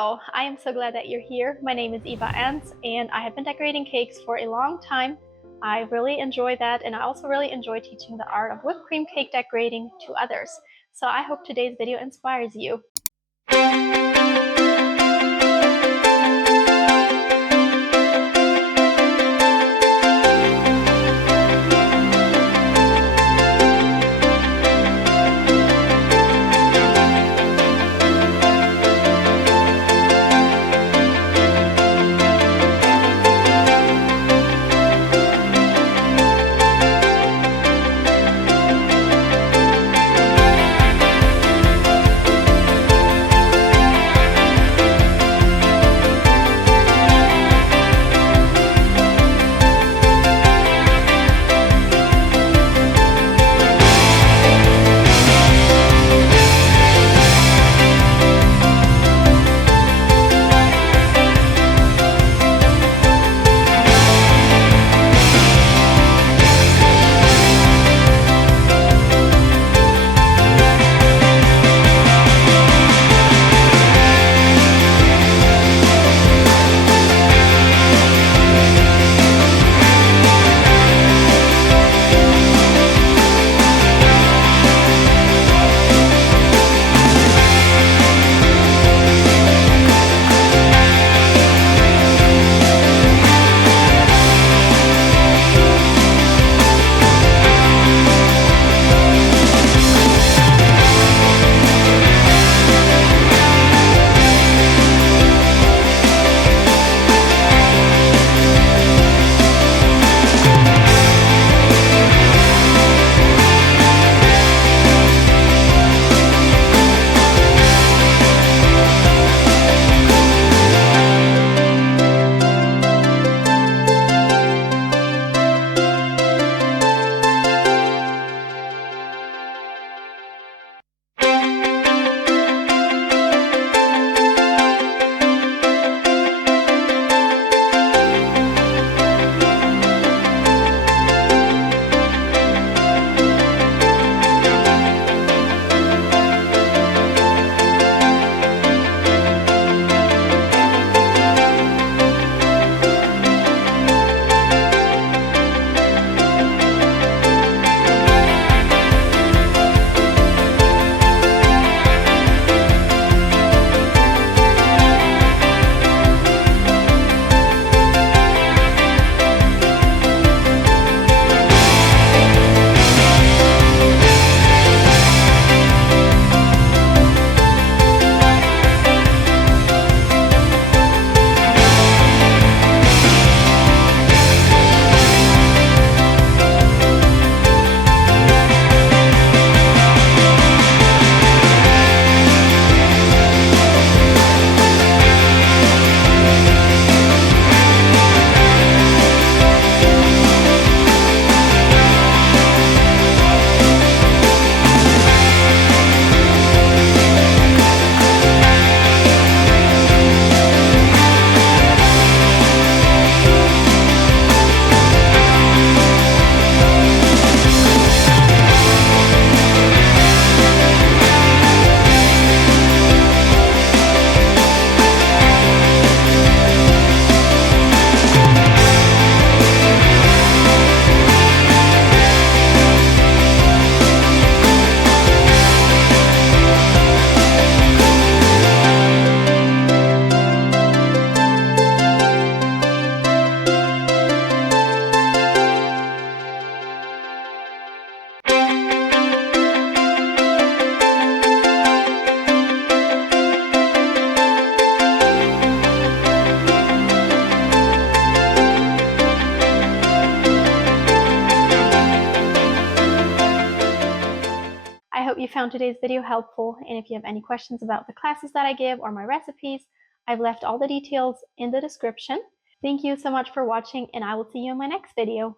Hello, I am so glad that you're here. My name is Eva Enns, and I have been decorating cakes for a long time. I really enjoy that, and I also really enjoy teaching the art of whipped cream cake decorating to others. So I hope today's video inspires you. I hope you found today's video helpful, and if you have any questions about the classes that I give or my recipes, I've left all the details in the description. Thank you so much for watching, and I will see you in my next video.